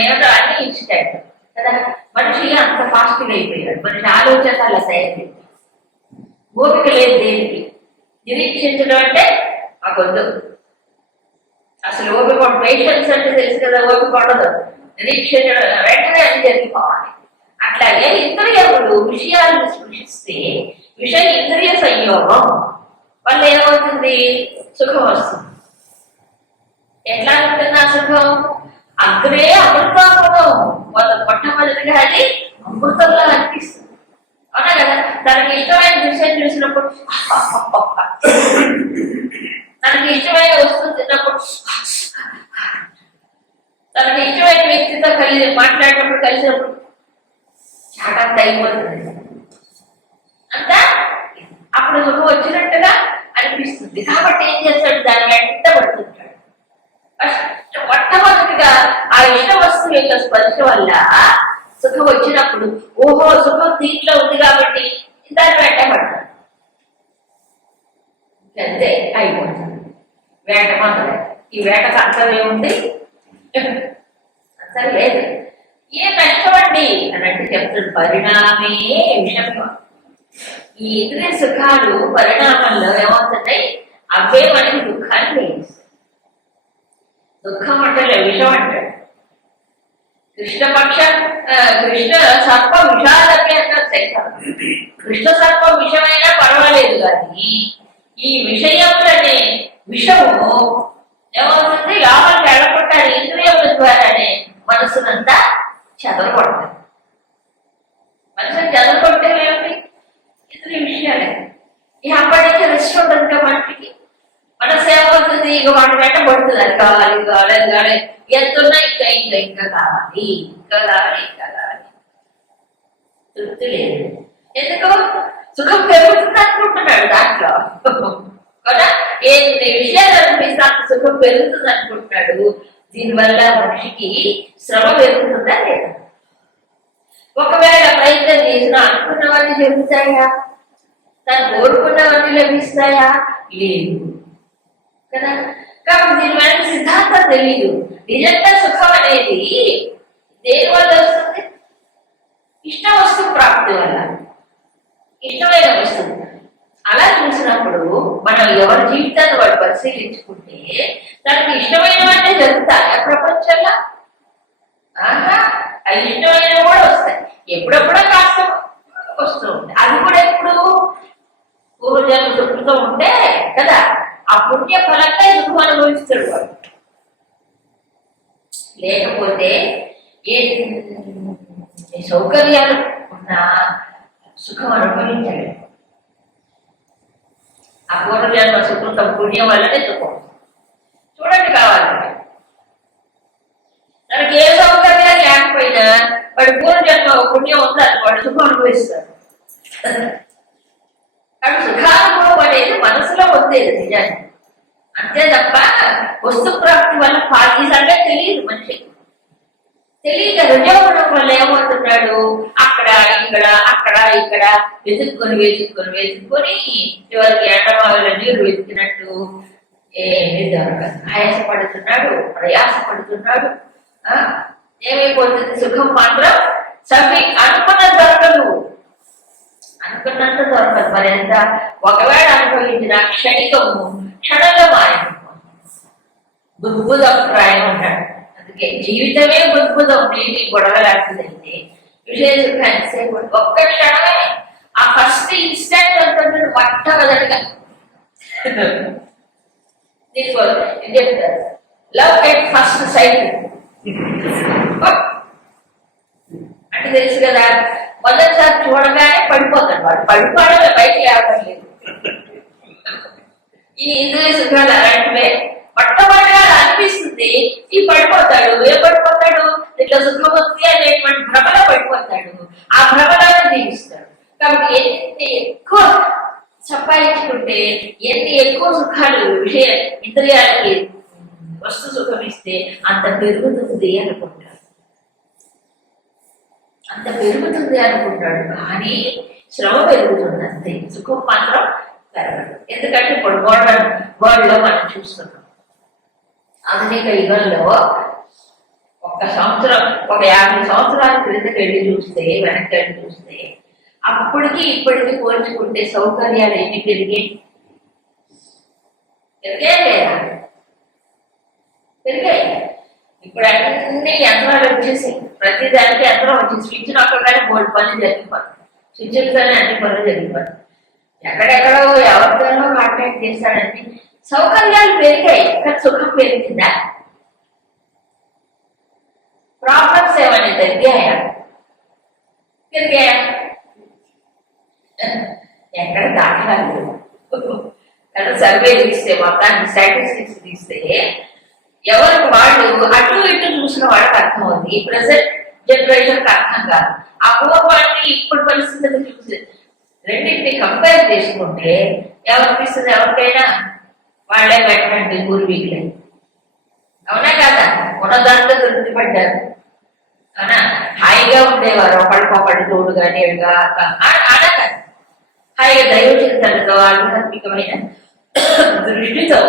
ఏమిటో అన్ని ఇన్స్టెంట్ కదా. మనిషి అంత ఫాస్ట్గా అయిపోయాడు. మనిషి ఆలోచన అలా తయారు. ఓపిక లేదు దేనికి. నిరీక్షించడం అంటే మాకొద్దు. అసలు ఓపిక, పేషెన్స్ అంటే తెలుసు కదా, ఓపిక ఉండదు. నిరీక్షించడం వెంటనే అది జరిగిపోవాలి. అట్లాగే ఇంద్రియములు విషయాలను స్పృశిస్తే విషయ ఇంద్రియ సంయోగం వల్ల ఏమవుతుంది? సుఖం వస్తుంది. ఎట్లా ఉంటుంది ఆ సుఖం? అగ్రే అమృతాపదం. మొట్టమొదటిగా అది అమృతంలో అనిపిస్తుంది. అవునా కదా. తనకి ఇష్టమైన విషయం చూసినప్పుడు, తనకి ఇష్టమైన వస్తువు తిన్నప్పుడు, తనకి ఇష్టమైన వ్యక్తితో మాట్లాడినప్పుడు, కలిసినప్పుడు చాలా అయిపోతుంది. అంతా అప్పుడు సుఖం వచ్చినట్టుగా అనిపిస్తుంది. కాబట్టి ఏం చేస్తాడు? దాని వెంట పడుతుంటాడు. మొట్టమొదటిగా ఆ ఇష్ట వస్తువు యొక్క స్పర్శ వల్ల సుఖం వచ్చినప్పుడు, ఓహో సుఖం దీంట్లో ఉంది కాబట్టి దాన్ని వెంట పడతాడు. అంతే అయిపోతుంది. వేట మొదలై. ఈ వేటకు అంతం ఏముంది? అంతం లేదు. ఏ కష్టమండి అన్నట్టు చెప్తుంది. పరిణామే విషయం. ఈ ఇంద్రియ సుఖాలు పరిణామంలో ఏమవుతున్నాయి? అవే మనకి దుఃఖాన్ని కలిగిస్తాయి. దుఃఖం అంటే విషం అంటాడు. కృష్ణ సర్ప విషాదమే అంటారు శంకర్. కృష్ణ సర్పం విషమైనా పర్వాలేదు, కానీ ఈ విషయములనే విషము ఏమవుతుంది? లోపలికి వెళ్ళకుంటారు. ఇంద్రియముల ద్వారానే మనసునంతా చెదరగొడతారు. మనసుని చెదరగొట్టే ఏమిటి? ఇంద్రియ విషయాలే. ఇక అప్పటి నుంచి రెస్ట్ ఉంటుంది కదా మనిషికి. మనసు ఏమవుతుంది? ఇక వాటి వెంట పడుతుంది. అది కావాలి, ఇది కావాలి, అది కావాలి, ఎంతున్నా ఇంకా ఇంకా ఇంకా కావాలి, ఇంకా కావాలి, ఇంకా కావాలి. తృప్తి లేదు. ఎందుకు? సుఖం పెరుగుతుంది అనుకుంటున్నాడు దాంట్లో కదా. ఏ విషయాలు అనిపిస్తే అంత సుఖం పెరుగుతుంది అనుకుంటున్నాడు. దీనివల్ల మనిషికి శ్రమ పెరుగుతుందా లేదా? ఒకవేళ ప్రయత్నం చేసినా అనుకున్నవన్నీ జరుగుతాయా? తను కోరుకున్నవన్నీ లభిస్తాయా? లేదు కదా. కాబట్టి దీని వెనక సిద్ధాంతం తెలియదు. నిజంగా సుఖం అనేది దేని వల్ల వస్తుంది? ఇష్ట వస్తు ప్రాప్తి వల్ల, ఇష్టమైన వస్తువు. అలా చూసినప్పుడు మనం ఎవరి జీవితాన్ని వాడు పరిశీలించుకుంటే తనకి ఇష్టమైనవన్నీ జరుగుతాయా ప్రపంచంలో? ఆహా, అవి ఇష్టమైనవి కూడా వస్తాయి. ఎప్పుడెప్పుడో కాస్త వస్తూ ఉంటాయి. అది కూడా ఎప్పుడు పూర్వజన్మ చెప్పుతూ ఉంటే కదా, ఆ పుణ్య ఫలంగా సుఖం అనుభవిస్తాడు వాడు. లేకపోతే ఏ సౌకర్యాలు ఉన్న సుఖం అనుభవించాడు. ఆ పూర్వజన్మ సుకృతం పుణ్యం వల్లనే సుఖం. చూడండి, కావాలంటే తనకి ఏ సౌకర్యాలు లేకపోయినా వాడి పూర్వజన్మ పుణ్యం ఉందని వాడు సుఖం అనుభవిస్తాడు. కాబట్టి సుఖానుభవం అనేది మనసులో ఉండేది నిజాన్ని. అంతే తప్ప వస్తు ప్రాప్తి వల్ల ఈ సంగతి తెలియదు మనిషికి. తెలియక రజోగుణం వల్ల ఏమవుతున్నాడు, అక్కడ ఇక్కడ వెతుక్కొని చివరికి ఎండమావిలో నీరు వెతికినట్టు ఏమీ దొరకదు. ఆయాసపడుతున్నాడు, ప్రయాసపడుతున్నాడు. ఏమైపోతుంది? సుఖం మాత్రం అనుకున్నది దొరకదు. అనుకున్నంత దొరకదు. మరి ఎంత ఒకవేళ అనుభవించిన క్షణంలో మారిపోతుంది. బుద్భుతప్రాయం అంటాడు. అందుకే జీవితమే బుద్భుతం, నీటి గొడవ లాంటిదైతే విషయ సుఖాన్ని ఒక్క క్షణమే, ఆ ఫస్ట్ ఇన్స్టెంట్ అంటుంది మొట్టమొదటిగా. చెప్తారు లవ్ ఎట్ ఫస్ట్ సైట్ అంటే తెలుసు కదా. మొదటిసారి చూడగానే పడిపోతాడు వాడు. పడిపోవడమే, బయట ఆడటం లేదు. ఈ ఇంద్రియ సుఖాలు అలాంటివే. మొట్టమొదటిగా అనిపిస్తుంది, ఈ పడిపోతాడు. ఏ పడిపోతాడు? ఇట్లా సుఖం వస్తుంది అనేటువంటి భ్రమలో పడిపోతాడు. ఆ భ్రమలోనే జీవిస్తాడు. కాబట్టి ఎన్ని ఎక్కువ సంపాదించుకుంటే, ఎన్ని ఎక్కువ సుఖాలు విషయ ఇంద్రియాలకి వస్తు సుఖం ఇస్తే అంత పెరుగుతుంది అనుకుంటాడు. అంత పెరుగుతుంది అనుకుంటాడు. కానీ శ్రమ పెరుగుతుంది అంతే, సుఖం మాత్రం పెరగదు. ఎందుకంటే ఇప్పుడు వరల్డ్లో మనం చూస్తున్నాం. ఆధునిక యుగంలో ఒక 50 సంవత్సరాల క్రిందకి వెళ్ళి చూస్తే, వెనక్కి వెళ్ళి చూస్తే, అప్పటికి ఇప్పటికి పోల్చుకుంటే సౌకర్యాలు ఏమి పెరిగాయి? లేదా? పెరిగాయి. ఇప్పుడు అన్ని యంత్రాలు వచ్చేసి, ప్రతి దానికి యంత్రం వచ్చి స్విచ్ నొక్కగానే 3 పనులు జరిగిపోతాయి. స్విచ్లతోనే అన్ని పనులు జరిగిపోతాయి. ఎక్కడెక్కడో ఎవరితోనో కాంటాక్ట్ చేస్తాడని సౌకర్యాలు పెరిగాయి. కానీ సుఖం పెరిగిందా? ప్రాబ్లమ్స్ ఏమైనా తగ్గాయా? పెరిగాయా? ఎక్కడ దాఖలాలు లేవు. కానీ సర్వే తీస్తే, మొత్తానికి స్టాటిస్టిక్స్ తీస్తే, ఎవరికి వాళ్ళు అటు ఇటు చూసిన వాళ్ళకి అర్థం అవుతుంది. ఈ ప్రెసెంట్ జనరేషన్కి అర్థం కాదు. ఆ పూర్వాన్ని ఇప్పుడు పరిస్థితులు చూసి రెండింటిని కంపేర్ చేసుకుంటే ఎవరిపిస్తుంది? ఎవరికైనా వాళ్ళే పెట్టండి పూర్వీకులే. అవునా కాదా? ఉన్నదాంతో తృప్తి పడ్డారు. అవునా? హాయిగా ఉండేవారు, ఒకళ్ళకొకళ్ళు తోడుగా నేడుగా అనగా హాయిగా దైవ చింతనతో, ఆధ్యాత్మికమైన దృష్టితో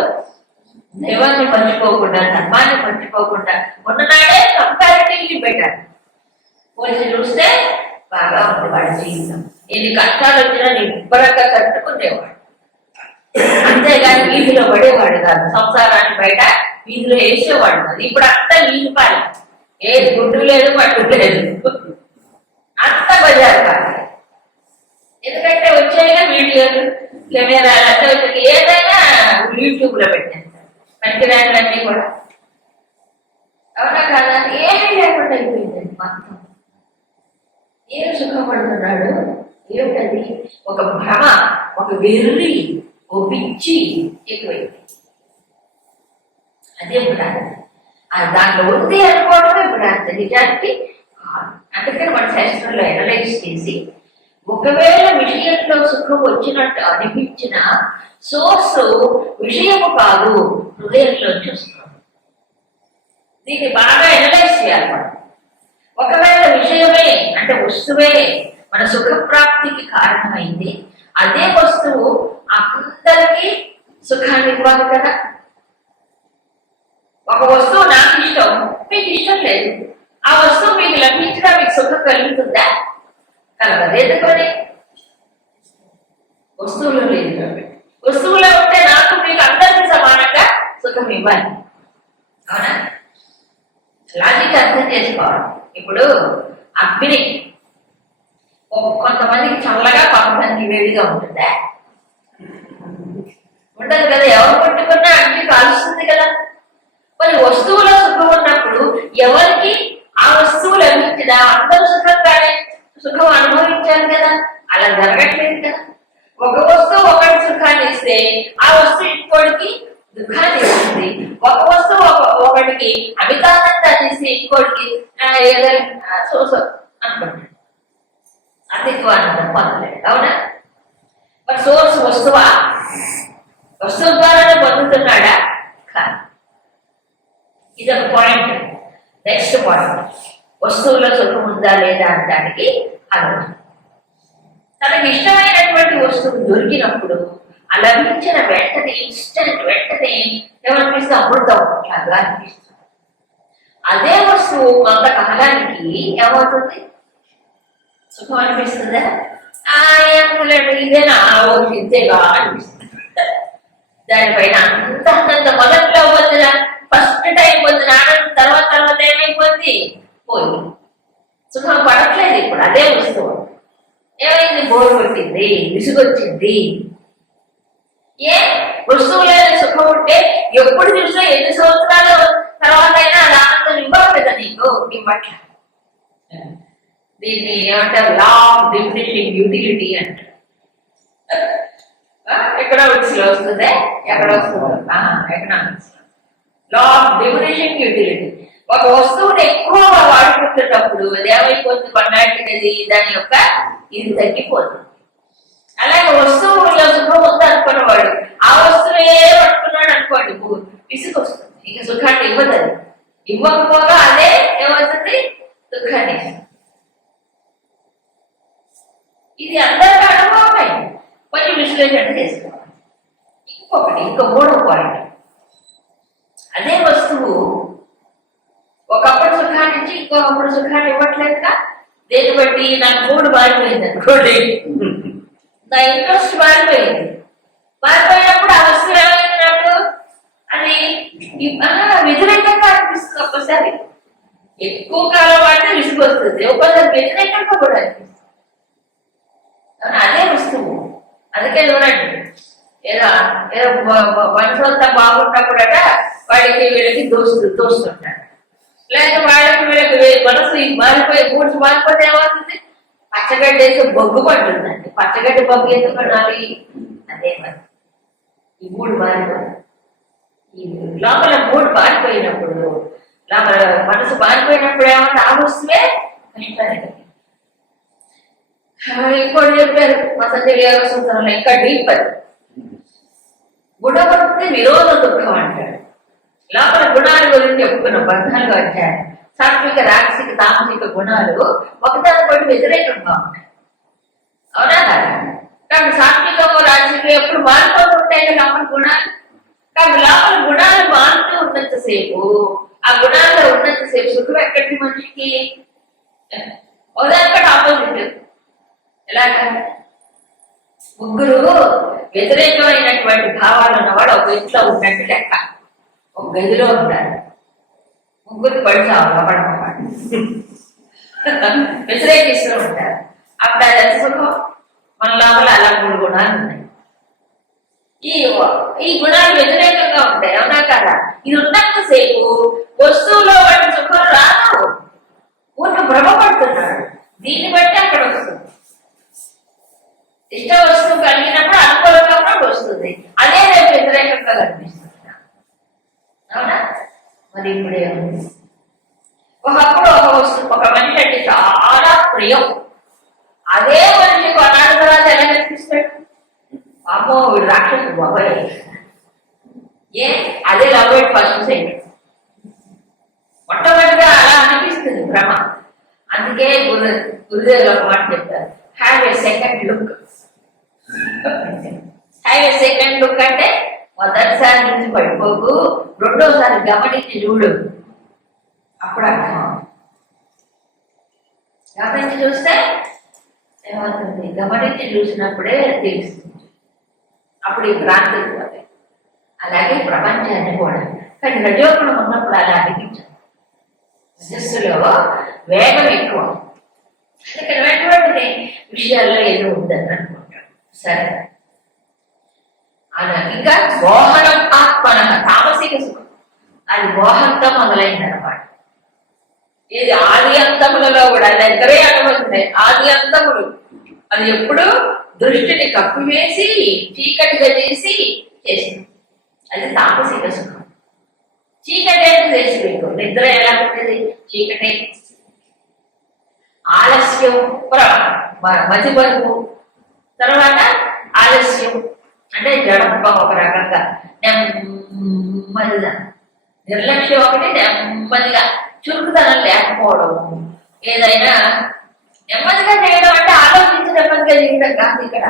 దైవాన్ని పంచుకోకుండా, ధర్మాన్ని పంచుకోకుండా ఉన్ననాడే కంపారిటివ్లీ బెటర్. పోల్చి చూస్తే బాగా ఉంది వాడి జీవితం. ఎన్ని కష్టాలు వచ్చినా నిబ్బరంగా కట్టుకునేవాడు. అంతేగాని వీధిలో పడేవాడు కాదు. సంసారాన్ని బయట వీధిలో వేసేవాడు కాదు. ఇప్పుడు అంతా వీధి పాలి, ఏది గుడ్డు లేదు, పట్టు లేదు, అంత బజారు పాలి. ఎందుకంటే వచ్చాయిగా వీడియోలు, కెమెరాలు అంటే వచ్చి ఏదైనా యూట్యూబ్ లో పెట్టేస్తారు. పనికిరానివన్నీ కూడా. అవునా కాదా? ఏమీ లేకుండా అయిపోయిందండి మొత్తం. ఏం సుఖపడుతున్నాడు? ఏమిటది? ఒక భ్రమ, ఒక వెర్రి, ఓ పిచ్చి ఎక్కువైంది. అదే భ్రాంతి. దాంట్లో ఉంది అనుకోవడమే భ్రాంతి, నిజానికి. అందుకని మన శాస్త్రంలో అనలైజ్ చేసి, ఒకవేళ విషయంలో సుఖం వచ్చినట్టు అనిపించిన సోర్స్ విషయము కాదు, హృదయంలోంచి వస్తుంది. దీన్ని బాగా ఎనలైజ్ చేయాలి మనం. ఒకవేళ విషయమే అంటే వస్తువే మన సుఖప్రాప్తికి కారణమైంది, అదే వస్తువు అందరికీ సుఖాన్ని ఇవ్వాలి కదా. ఒక వస్తువు నాకు ఇష్టం, మీకు ఇష్టం లేదు, ఆ వస్తువు మీకు లభించడం మీకు సుఖం కలుగుతుందా? కలగదు. ఎందుకని? వస్తువులు లేదు కాబట్టి. వస్తువులో ఉంటే నాకు మీకు అందరికీ సమానంగా సుఖం ఇవ్వాలి. అవునా? లాజిక్ అర్థం చేసుకోవాలి. ఇప్పుడు అగ్ని కొంతమందికి చల్లగా, కొంతమందికి వేడిగా ఉంటుందా? ఉండదు కదా. ఎవరు పట్టుకున్నా అగ్ని కాలుస్తుంది కదా. మరి వస్తువులో సుఖం ఉన్నప్పుడు ఎవరికి ఆ వస్తువు లభించదా? అందరూ సుఖం అనుభవించాలి కదా. అలా జరగట్లేదు కదా. ఒక వస్తువు ఒకటి సుఖాన్ని ఇస్తే ఆ వస్తువు ఇంకోటికి దుఃఖాన్ని ఇస్తుంది. ఒక వస్తువు ఒకటికి అమితానందాన్ని ఇస్తే ఇంకోటికి ఏదైనా అనుకుంటాడు, అతిత్వ ఆనందం పొందలేదు. అవునా? మరి సోర్స్ వస్తువా? వస్తువు ద్వారానే పొందుతున్నాడా? కాదు. ఇది ఒక పాయింట్. నెక్స్ట్ పాయింట్, వస్తువులో సుఖం ఉందా లేదా అనడానికి ఆలోచన. తనకి ఇష్టమైనటువంటి వస్తువు దొరికినప్పుడు ఆ లభించిన వెంటనే వెంటనే ఏమనిపిస్తే అమృతం లాగా అనిపిస్తుంది. అదే వస్తువు కొంతకాలానికి ఏమవుతుంది? సుఖం అనిపిస్తుందా? ఇదేనా ఇంతేగా అనిపిస్తుంది. దానిపైన అంత మొదట్లో పొందిన ఫస్ట్ టైం పొందిన ఆనందం తర్వాత ఏమైపోయింది? పోయింది. సుఖం పడట్లేదు. ఇప్పుడు అదే వస్తువు ఏమైంది? బోర్ కొట్టింది, విసుగొచ్చింది. ఏ వస్తువులైన సుఖం ఉంటే ఎప్పుడు చూసినా ఎన్ని సంవత్సరాల తర్వాత అయినా అది ఆనందం ఇవ్వాలి కదా నీకు. ఇవ్వట్ల. దీన్ని ఏమంటారు? లా ఆఫ్ డిమినిషింగ్ యూటిలిటీ అంటారు. ఎక్కడ వస్తుంది? ఎక్కడ వస్తుంది? Economics law of diminishing utility. ఒక వస్తువుని ఎక్కువగా వాడుకుంటున్నప్పుడు అది ఏమైపోతుంది? కొన్నాటిది దాని యొక్క ఇది తగ్గిపోతుంది. అలాగే వస్తువులో సుఖం ఉంది అనుకున్నవాడు ఆ వస్తువే పట్టుకున్నాడు అనుకోండి, విసుగు వస్తుంది. ఇక సుఖాన్ని ఇవ్వదు. ఇవ్వకపోగా అదే ఏమవుతుంది? దుఃఖాన్ని. ఇది అందరికీ అనుభవమే. కొంచెం విశ్లేషణ చేసుకోవాలి. ఇంకో మూడో పాయింట్, అదే వస్తువు ఒకప్పుడు సుఖాన్ని ఇచ్చి ఇంకొకప్పుడు సుఖాన్ని ఇవ్వట్లేదుగా. దేన్ని బట్టి? నాకు మూడు మారిపోయింది అనుకోండి, నా ఇంట్రెస్ట్ మారిపోయింది. మారిపోయినప్పుడు ఆ వస్తువు ఏమైనట్టు అది వ్యతిరేకంగా అనిపిస్తుంది. ఒక్కసారి ఎక్కువ కాలం వాడితే విసుగు వస్తుంది, ఒక్కోసారి వ్యతిరేకంగా కూడా అనిపిస్తుంది. అదే వస్తువు. అందుకే చూడండి, ఏదో మనసంతా బాగున్నప్పుడట వాడికి వీళ్ళకి దోస్తుంటాడు. లేకపోతే వాళ్ళకి వీళ్ళకి మనసు మారిపోయి మూడ్స్ మారిపోతే ఏమవుతుంది? పచ్చగడ్డి వేసి బొగ్గు పడుతుందండి. పచ్చగడ్డి బొగ్గు ఎందుకు పడాలి? అదే మరి ఈ మూడు మారిపోతుంది. ఈ లోపల మూడు మారిపోయినప్పుడు, లోపల మనసు మారిపోయినప్పుడు ఏమన్నా ఆ వస్తువే కష్టాన్ని. ఇంకోటి చెప్పారు పతంజలి యోగ సూత్రంలో, ఇంకా డీప్ అది. గుణభక్తి విరోధ దుఃఖం అంటాడు. లోపల గుణాల గురించి చెప్పుకున్న 14వ అధ్యాయం. సాత్విక, రాజసిక, తామసిక గుణాలు ఒకదానిపడి వ్యతిరేకంగా ఉంటాయి. అవునా కదా? కాబట్టి సాత్వికము రాజసిక ఎప్పుడు మారిపోతుంటాయి లోపల గుణాలు. కాబట్టి లోపల గుణాలు మారుతూ ఉన్నంతసేపు, ఆ గుణాల్లో ఉన్నంతసేపు సుఖం ఎక్కడికి మనిషికి? ఒకదానిపడి ఆపోజిట్. ఎలాగా? ముగ్గురు వ్యతిరేకమైనటువంటి భావాలు ఉన్నవాడు ఒక ఇంట్లో ఉన్నట్టు లెక్క. ఒక గదిలో ఉంటారు, ముగ్గురు పడిచావు పడమాట వ్యతిరేకిస్తూ ఉంటారు. అప్పుడు అది ఎంత సుఖం? మన లోపల అలా మూడు గుణాలు ఉన్నాయి. ఈ గుణాలు వ్యతిరేకంగా ఉంటాయి. అవునా కదా? ఇది ఉన్నంతసేపు వస్తువులో వాటి సుఖం రాదు, ఊరిని భ్రమపడుతున్నాడు. దీన్ని బట్టి అక్కడ వస్తుంది. ఇష్ట వస్తువు కలిగినప్పుడు అనుకూలంగా కూడా వస్తుంది, అదే రేపు వ్యతిరేకంగా కనిపిస్తుంది. అవునా? మరి ఇప్పుడే ఒకప్పుడు ఒక వస్తువు ఒక మనిషి అంటే చాలా ప్రియం, అదే మనిషి కొన్నాళ్ళ తర్వాత ఎలా కనిపిస్తాడు? అమ్మో వీడు రాక్షసు బాబాయ్. అదే లవ్ ఎట్ ఫస్ట్ సైట్. మొట్టమొదటిగా అలా అనిపిస్తుంది భ్రమ. అందుకే గురుదేవులు ఒక మాట చెప్తారు, have a second look. Have a second look అంటే మొదటిసారి నుంచి పడిపోకు, రెండోసారి గమనించి చూడు, అప్పుడు అర్థం. గమనించి చూస్తే ఏమవుతుంది, గమనించి చూసినప్పుడే తెలుస్తుంది, అప్పుడు ఈ భ్రాంతి పోతాయి. అలాగే ప్రపంచాన్ని కూడా. కానీ రజోగుణం ఉన్నప్పుడు అలా అనిపించదు, మనస్సులో వేగం ఎక్కువ, ఇక్కడ అటువంటి విషయాల్లో ఏదో ఉందని అనుకుంటాడు. సరే, అలా ఇంకా మోహనం ఆత్మన తామసిక సుఖం, అది మోహంతో మొదలైందన్నమాట. ఇది ఆది అంతములలో కూడా దగ్గరే అనుభవించాయి. ఆది అంతములు అది ఎప్పుడు దృష్టిని కప్పివేసి చీకటిగా చేసి చేసింది, అది తామసిక సుఖం. చీకటి అంటే తెలిసిపోయింది, నిద్ర ఎలా ఉంటుంది, చీకటి. ఆలస్యం మతిమరుపు, తర్వాత ఆలస్యం అంటే జడంపం ఒక రకంగా, నెమ్మదిగా నిర్లక్ష్యం ఒకటి, నెమ్మదిగా చురుకుదనం లేకపోవడం, ఏదైనా నెమ్మదిగా చేయడం అంటే ఆలోచించి నెమ్మదిగా చేయడం కాదు. ఇక్కడ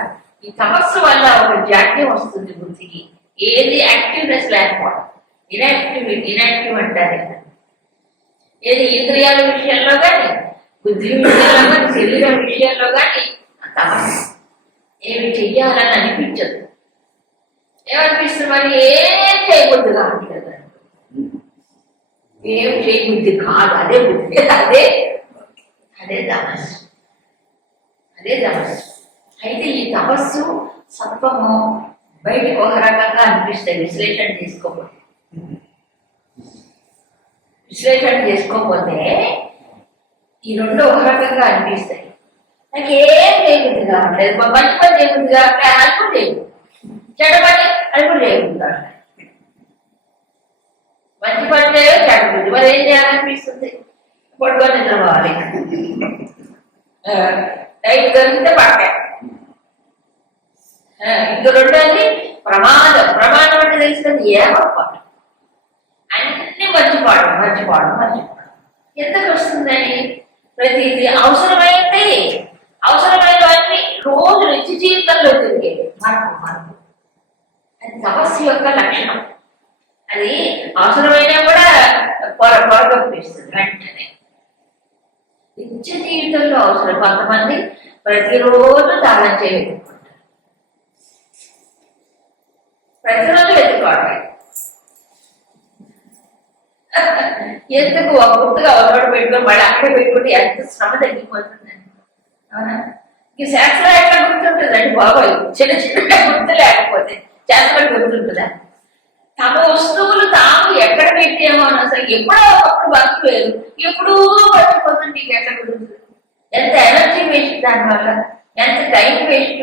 ఈ తపస్సు వల్ల ఒక జాడ్యం వస్తుంది బుద్ధికి, ఏది యాక్టివ్నెస్ లేకపోవడం, ఇనాక్టివ్ అంటారు. ఏది ఇంద్రియాల విషయంలో కానీ, బుద్ధి విషయంలో కానీ, శరీరం విషయంలో కానీ తపస్సు ఏమి చెయ్యాలని అనిపించదు. ఏమనిపిస్తుంది మరి, ఏం చేయబుద్ధి కావట్లేదు, ఏం చేయబుద్ధి కాదు, అదే బుద్ధి, అదే తపస్సు, అదే తపస్సు. అయితే ఈ తపస్సు సత్వము బయటకు ఒక రకంగా అనిపిస్తాయి, విశ్లేషణ చేసుకోకపోతే ఈ రెండు ఒక రకంగా అనిపిస్తాయి. నాకు ఏం చేయబుద్ధి కావట్లేదు, మంచి పని చేయబుద్ధి కావట్లేదు, అనుకుని చేయదు, చెడ పని అనుకుని చేయబుద్ధి కావట్లేదు, మంచి పని చేయో చెడ బుద్ధి, మరి ఏం చేయాలనిపిస్తుంది, పడుకొని నిద్రపోవాలి, టైం దొరికితే పట్ట. ఇంక రెండోది ప్రమాదం అంటే తెలిసింది ఏమవుతాడు, అన్ని మర్చిపోవడం. ఎందుకు వస్తుందని, ప్రతిదీ అవసరమైనవన్నీ రోజు నిత్య జీవితంలో తిరిగేది మార్పు. అది తపస్సు యొక్క లక్షణం. అది అవసరమైనా కూడా పొరగొప్పిస్తుంది వెంటనే. నిత్య జీవితంలో అవసరం. కొంతమంది ప్రతిరోజు దానం చేయగలుగుతారు, ప్రతిరోజు వెతుక్కోవడం. ఎందుకు ఒక గుర్తుగా ఒకటి పెట్టుకొని మళ్ళీ అక్కడ పెట్టుకుంటే ఎంత శ్రమ తగ్గిపోతుందండి. అవునా? ఈ శాస్త్రం ఎట్లా గుర్తుంటుందండి బాబాయ్, చిన్న గుర్తు లేకపోతే శాస్త్రం గుర్తుంటుందా? తమ వస్తువులు తాము ఎక్కడ పెట్టామో అని అసలు ఎప్పుడో ఒకప్పుడు బతుకులేదు, ఎప్పుడూ పడిపోతుంది. నీకు ఎక్కడ గుర్తుంది? ఎంత ఎనర్జీ వేస్ట్ దానివల్ల, ఎంత టైం వేస్ట్.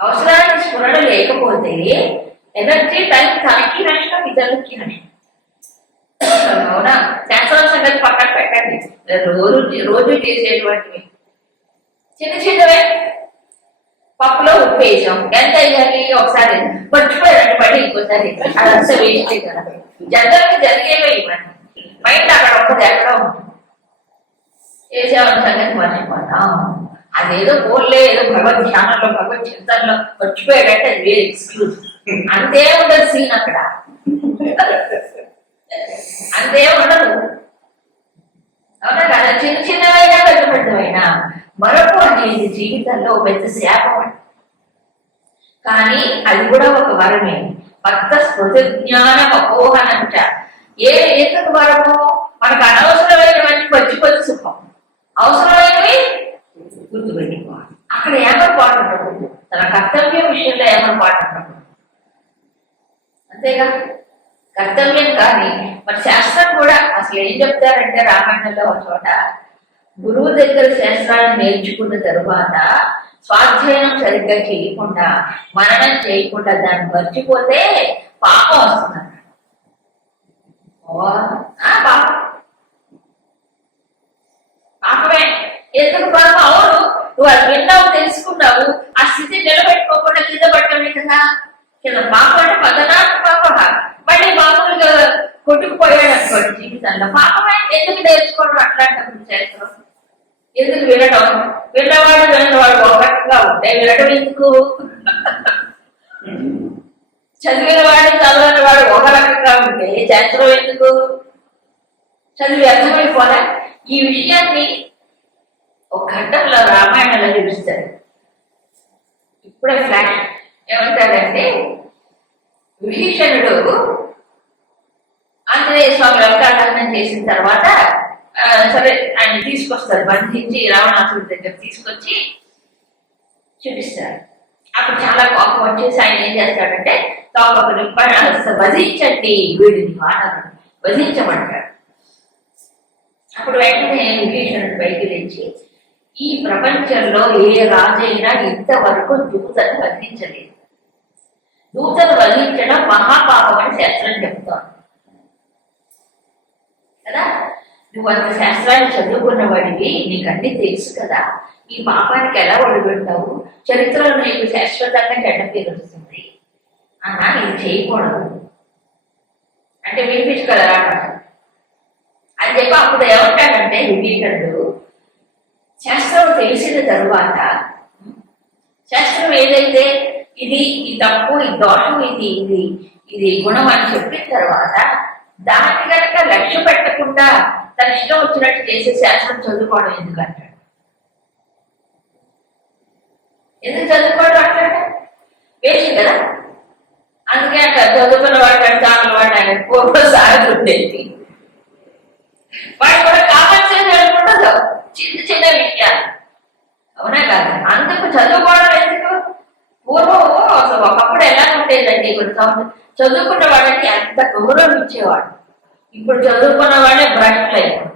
అవసరానికి స్ఫురణ లేకపోతే ఎనర్జీ, టైం తనకి నష్టం, ఇతరులకి నష్టం. అవునా? శాస్త్రం సంగతి పక్కన పెట్టండి, రోజు చేసేటువంటివి చిన్నవే. పప్పులో ఉప్పు వేసాం, ఎంత అయ్యాలి, ఒకసారి మర్చిపోయారండి, మళ్ళీ ఇంకోసారి, అదంతా వేస్ట్ కదా. జనరల్గా జరిగేవే ఇవ్వండి, మైండ్ అక్కడ ఒక్కది ఎక్కడ ఉంటుంది, వేసామన్న సంగతి మర్చిపోతాం. అదేదో పోలే, ఏదో భగవద్ ధ్యానంలో, భగవద్ చింతనలో మర్చిపోయాడంటే అది వేరే ఎక్స్క్యూజ్. అంతే ఉండదు సీన్ అక్కడ, అంతే ఉండదు. అవునా కదా? చిన్నవైనా పెద్ద పెద్దవైనా మరొక అనేది జీవితంలో పెద్ద శాపం. కానీ అది కూడా ఒక వరమే. భక్త స్మృతి జ్ఞానం అపోహనంట. ఎందుకు వరము? మనకు అనవసరమైనవన్నీ కొద్ది సుఖం, అవసరమైనవి గుర్తుపెట్టుకోవాలి. అక్కడ ఏమరపాటు ఉండకూడదు, తన కర్తవ్య విషయంలో ఏమరపాటు ఉండకూడదు. అంతేగా కర్తవ్యం. కానీ మరి శాస్త్రం కూడా అసలు ఏం చెప్తారంటే, రామాయణంలో ఒక చోట గురువు దగ్గర శాస్త్రాలను నేర్చుకున్న తరువాత స్వాధ్యయనం సరిగ్గా చేయకుండా, మననం చేయకుండా దాన్ని మర్చిపోతే పాపం వస్తుందన్న. పాపమే. ఎందుకు పాపం? అవును, నువ్వు అది విన్నావు, తెలుసుకున్నావు, ఆ స్థితి నిలబెట్టుకోకుండా కింద పట్టమే కదా కింద. పాపం అంటే పదనాడు పాప, మళ్ళీ మామూలుగా కొట్టుకుపోయాడు వాడి జీవితంలో. పాపమే ఎందుకు నేర్చుకోవడం అట్లాంటప్పుడు చేస్తారు, ఎందుకు వినడం? విన్నవాడు విన్నవాడు ఒక రకంగా ఉంటే వినడం ఎందుకు? చదివిన వాడు చదవని వాడు ఒక రకంగా ఉంటే శాస్త్రం ఎందుకు? చదివి అర్థమైపోలే. ఈ విషయాన్ని ఒక ఘట్టంలో రామాయణంలో చూపిస్తారు. ఇప్పుడే ఫ్లాష్ ఏమంటారంటే, విభీషణుడు ఆంజనేయ స్వామి లంకాదహనం చేసిన తర్వాత సరే ఆయన తీసుకొస్తారు, బంధించి రావణాసుడి దగ్గర తీసుకొచ్చి చూపిస్తారు. అప్పుడు చాలా కోపం వచ్చేసి ఆయన ఏం చేస్తాడంటే, తోపకుని వధించండి వీడిని, వానరుని వధించమంటాడు. అప్పుడు వెంటనే విభీషణుడు బయటికి తెచ్చి, ఈ ప్రపంచంలో ఏ రాజైనా ఇంతవరకు దూతను వధించలేదు, దూతను వధించడం మహాపాపం అని శాస్త్రం చెప్తాను కదా. నువ్వు అంత శాస్త్రాన్ని చదువుకున్నవాడివి, నీకన్నీ తెలుసు కదా, ఈ పాపానికి ఎలా ఒడిపెడతావు? చరిత్రలో నీకు శాశ్వతంగా చెడ్డ పేరు వస్తుంది అన్నా, ఇది చేయకూడదు అంటే వినిపించుకోరా అని చెప్పి అప్పుడు ఏమంటాడంటే విభీషణుడు, శాస్త్రం తెలిసిన తరువాత, శాస్త్రం ఏదైతే ఇది ఈ తప్పు, ఈ దోషం, ఇది ఇది ఇది గుణం అని చెప్పిన తర్వాత దాన్ని కనుక లక్ష్య పెట్టకుండా తన ఇష్టం వచ్చినట్టు చేసే శాస్త్రం చదువుకోవడం ఎందుకంటాడు? ఎందుకు చదువుకోవడం అంటాడు? వేసి కదా. అందుకే అంట చదువుకున్న వాడు అంటాను వాడు ఆయన పూర్వ సాగుతుండేది. వాడు కూడా కావాల్సింది అనుకుంటుందో చిన్న చిన్న విషయాలు, అవునా కాదు? అందుకు చదువుకోవడం ఎందుకు? పూర్వం అసలు ఒకప్పుడు ఎలా ఉండేదండి, కొన్ని సంవత్సరం చదువుకున్న వాడికి అంత గౌరవం ఇచ్చేవాడు. ఇప్పుడు చదువుకున్న వాడే భ్రష్టులు అయిపోయి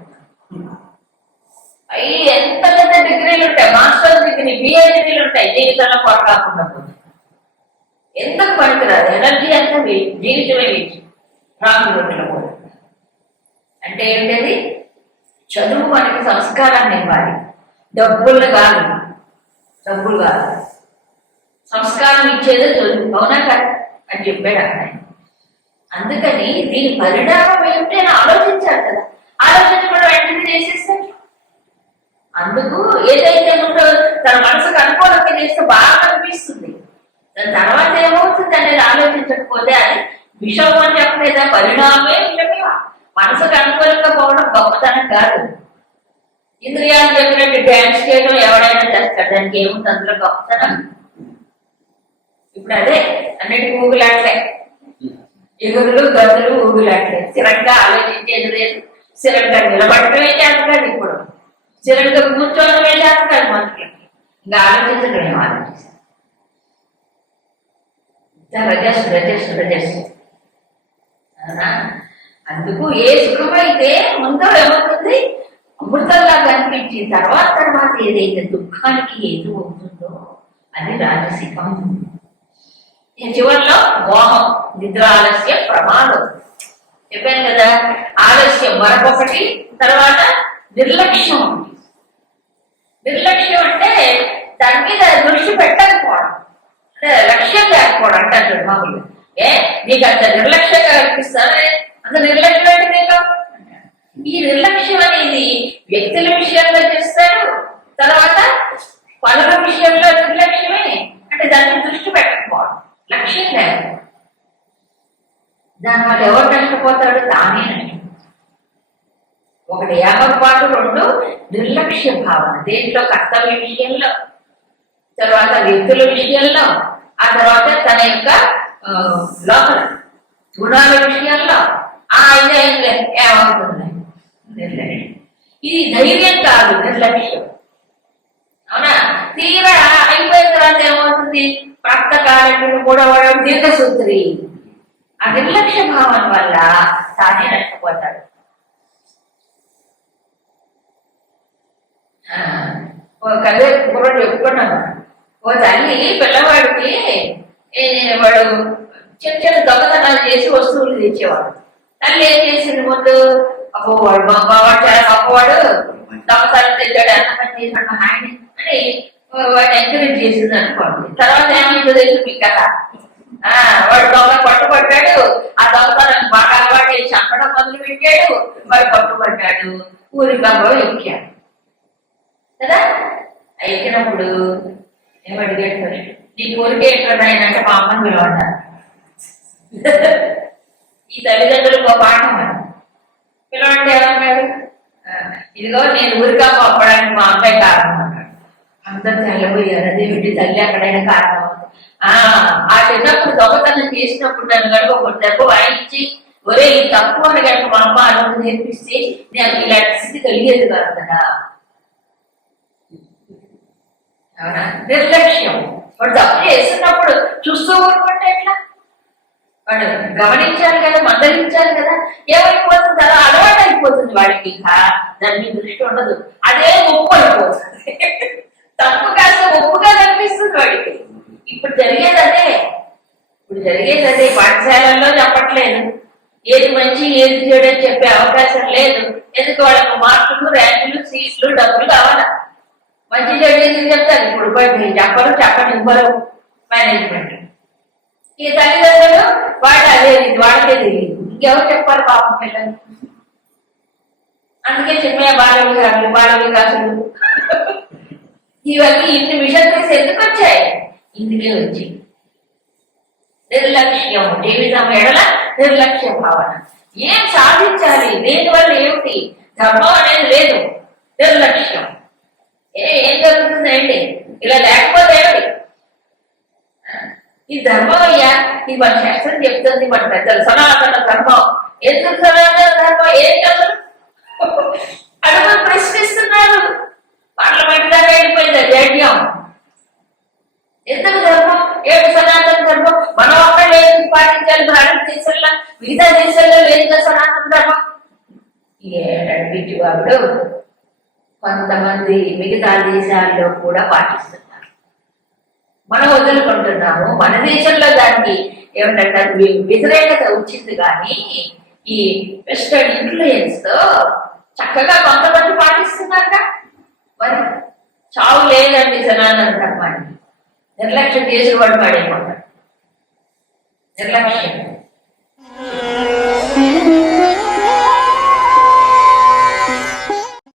అవి ఎంత పెద్ద డిగ్రీలు ఉంటాయి, మాస్టర్స్ డిగ్రీ, బిఏ డిగ్రీలు ఉంటాయి, జీవితంలో పొరకాకుండా పోతుంది. ఎందుకు పనికిరాదు? ఎనర్జీ అంతా జీవితమే వేసి రాంగ్ రోడ్లో పోతుంది. అంటే ఏంటది? చదువు మనకి సంస్కారాన్ని ఇవ్వాలి, డబ్బులు కాదు, డబ్బులు కాదు, సంస్కారం ఇచ్చేదే చదువు, అవునా కదా అని చెప్పాడు ఆయన. అందుకని దీని పరిణామం ఏమిటి అని ఆలోచించాలి కదా. ఆలోచించకుండా వెంటనే చేసేస్తాడు. అందుకు ఏదైతే ఉందో తన మనసుకు అనుకూలంగా చేస్తే బాగా అనిపిస్తుంది, దాని తర్వాత ఏమవుతుంది అనేది ఆలోచించకపోతే అది విషయం అని చెప్పలేదా? పరిణామమే విషమే. మనసుకు అనుకూలంగా పోవడం గొప్పతనం కాదు. ఇంద్రియాలు చెప్పినట్టు డ్యాన్స్ చేయడం ఎవడైనా చేస్తాడు, దానికి ఏముంది అందులో గొప్పతనం? ఇప్పుడు అదే అన్నిటికీ ఊగులాట్లే, ఎగురులు గదులు ఊగులాట్లే. స్థిరంగా ఆలోచించేది లేదు, స్థిరంగా నిలబడటమే చేత కాదు, ఇప్పుడు స్థిరంగా కూర్చోవడమే చేత కాదు మనుషులకి. ఇంకా ఆలోచించడం ఏం ఆలోచిస్తాం? రజస్ రజస్ రజస్ అవునా? అందుకు ఏ సుఖమైతే ముందు ఏమవుతుంది? అమృతంగా కనిపించి తర్వాత ఏదైతే దుఃఖానికి ఏది అవుతుందో అది రాజసికం. చివరిలో మోహం, నిద్ర ఆలస్యం, ప్రమాదం చెప్పాను కదా. ఆలస్యం మరొకటి, తర్వాత నిర్లక్ష్యం. నిర్లక్ష్యం అంటే దాని మీద దృష్టి పెట్టకపోవడం, అంటే లక్ష్యం లేకపోవడం అంటారు మామూలు. నీకు అంత నిర్లక్ష్యంగా అనిపిస్తానే, అంత నిర్లక్ష్యం అంటే నీకు. ఈ నిర్లక్ష్యం అనేది వ్యక్తుల విషయంలో చేస్తారు, తర్వాత పనుల విషయంలో నిర్లక్ష్యమే. అంటే దాన్ని దృష్టి పెట్టకపోవడం, లక్ష్యం లేదు. దానివల్ల ఎవరు నష్టపోతాడు? తానే నష్టపోతాడు. ఒకటి ఏమర్పాటు, రెండు నిర్లక్ష్య భావన. దేంట్లో? కర్తవ్య విషయంలో, తర్వాత వ్యక్తుల విషయంలో, ఆ తర్వాత తన యొక్క లోపల గుణాల విషయంలో. ఇదే ఏమవుతుంది? నిర్లక్ష్యం. ఇది ధైర్యం కాదు, నిర్లక్ష్యం. అవునా? తీరా అయిపోయిన తర్వాత ఏమవుతుంది? ప్రాప్తకాలను కూడా వాడు దీర్ఘసూత్రి. ఆ నిర్లక్ష్య భావన వల్ల తానే నష్టపోతాడు. కదే కూడా చెప్పుకున్నాను. ఓ తల్లి పిల్లవాడికి వాడు చిన్న చిన్న దొంగతనాలు చేసి వస్తువులు తెచ్చేవాడు. తల్లి ఏం చేసింది? ముందు అబ్బోవాడు బావాడు చాలా గొప్పవాడు, దొంగతనం తెచ్చాడు, ఎంతమంది చేశాడు ఆయన అని వాడిని ఎంకరేజ్ చేసింది అనుకోండి. తర్వాత ఏమైందో తెలుసు మీకు కదా. వాడు దొంగ పట్టుబడ్డాడు, ఆ దొంగతనాన్ని బాగా అలవాటు చంపడం మొదలుపెట్టాడు. పుట్టాడు, వాడు పట్టుబడ్డాడు, ఊరి గంగలో ఎక్కాడు కదా. ఎక్కినప్పుడు ఏమడిగాడు మరి, నీ కోరిక ఎక్కడ అంటే మా అమ్మని పిలవడ్డాను. ఈ తల్లిదండ్రులకు ఒక పాఠం అని పిలవంటే ఏమన్నాడు, ఇదిగో నేను ఊరిగా పంపడానికి మా అమ్మాయి కారణం అన్నాడు. అందరూ తెల్లబోయారు, అదేమిటి తల్లి అక్కడైనా కారణం. ఆ చిన్నప్పుడు దొంగతనం చేసినప్పుడు నన్ను కనుక ఒక దెబ్బ వాయించి ఒరే ఈ తప్పు అని కనుక మా అమ్మ అన్నది నేర్పిస్తే నేను ఇలాంటి స్థితి కలిగేది కాదు కదా. అవునా, నిర్లక్ష్యం. వాడు తప్పు చేస్తున్నప్పుడు చూస్తూ ఊరుకుంటే ఎట్లా, వాడు గమనించాలి కదా, మందలించాలి కదా. ఏమైపోతుంది, అలా అలవాటు అయిపోతుంది వాడికి, ఇంకా దాని మీద దృష్టి ఉండదు. అదే ఒప్పు అయిపోతుంది, తప్పు కాస్త ఒప్పుగా కనిపిస్తుంది వాడికి. ఇప్పుడు జరిగేది అదే పాఠశాలల్లో చెప్పట్లేదు, ఏది మంచి ఏది చెడు అని చెప్పే అవకాశం లేదు. ఎందుకు, వాళ్ళకు మార్కులు, ర్యాంకులు, సీట్లు, డబ్బులు కావాలా. మంచి చెడు ఎందుకు చెప్తారు ఇప్పుడు, చెప్పరు మేనేజ్మెంట్. ఈ తల్లిదండ్రులు వాడు అదే వాళ్ళకే తెలియదు, ఇంకెవరు చెప్పాలి పాపం పిల్లలు. అందుకే చిన్న బాల వికాసులు ఇవన్నీ ఇన్ని మిషన్స్ ఎందుకు వచ్చాయి, ఇందుకే వచ్చి నిర్లక్ష్యం. జీవితం ఎడల నిర్లక్ష్య భావన. ఏం సాధించాలి, దేనివల్ల ఏమిటి, ధర్మం అనేది లేదు, నిర్లక్ష్యం. ఏం జరుగుతుంది ఏంటి, ఇలా లేకపోతే ఏమిటి, ఈ ధర్మం అయ్యా, ఈ మన శాస్త్రం చెప్తుంది, మన పెద్దలు సనాతన ధర్మం. ఎందుకు సనాతన ధర్మం, ఏం కాదు అడుగు ప్రశ్నిస్తున్నారు. పార్లమెంట్ దాకా వెళ్ళిపోయింది జడ్యం. ఎందుకు ధర్మం, ఏడు సనాతన ధర్మం, మనం అక్కడ లేదు పాటించాలి. భారతదేశంలో మిగతా దేశాల్లో లేదు సనాతన ధర్మం. ఏడంటి వాడు కొంతమంది మిగతా దేశాల్లో కూడా పాటిస్తున్నారు, మనం వదులుకుంటున్నాము. మన దేశంలో దానికి ఏమిటంటే వ్యతిరేకత వచ్చింది, కానీ ఈ వెస్టర్న్ ఇన్ఫ్లుయెన్స్ తో చక్కగా కొంతమంది పాటిస్తున్నారుగా. మరి చావు లేదండి సనాతన ధర్మానికి. నిర్లక్ష్యం చేసి వాడు పడేయకుండా నిర్లక్ష్యం.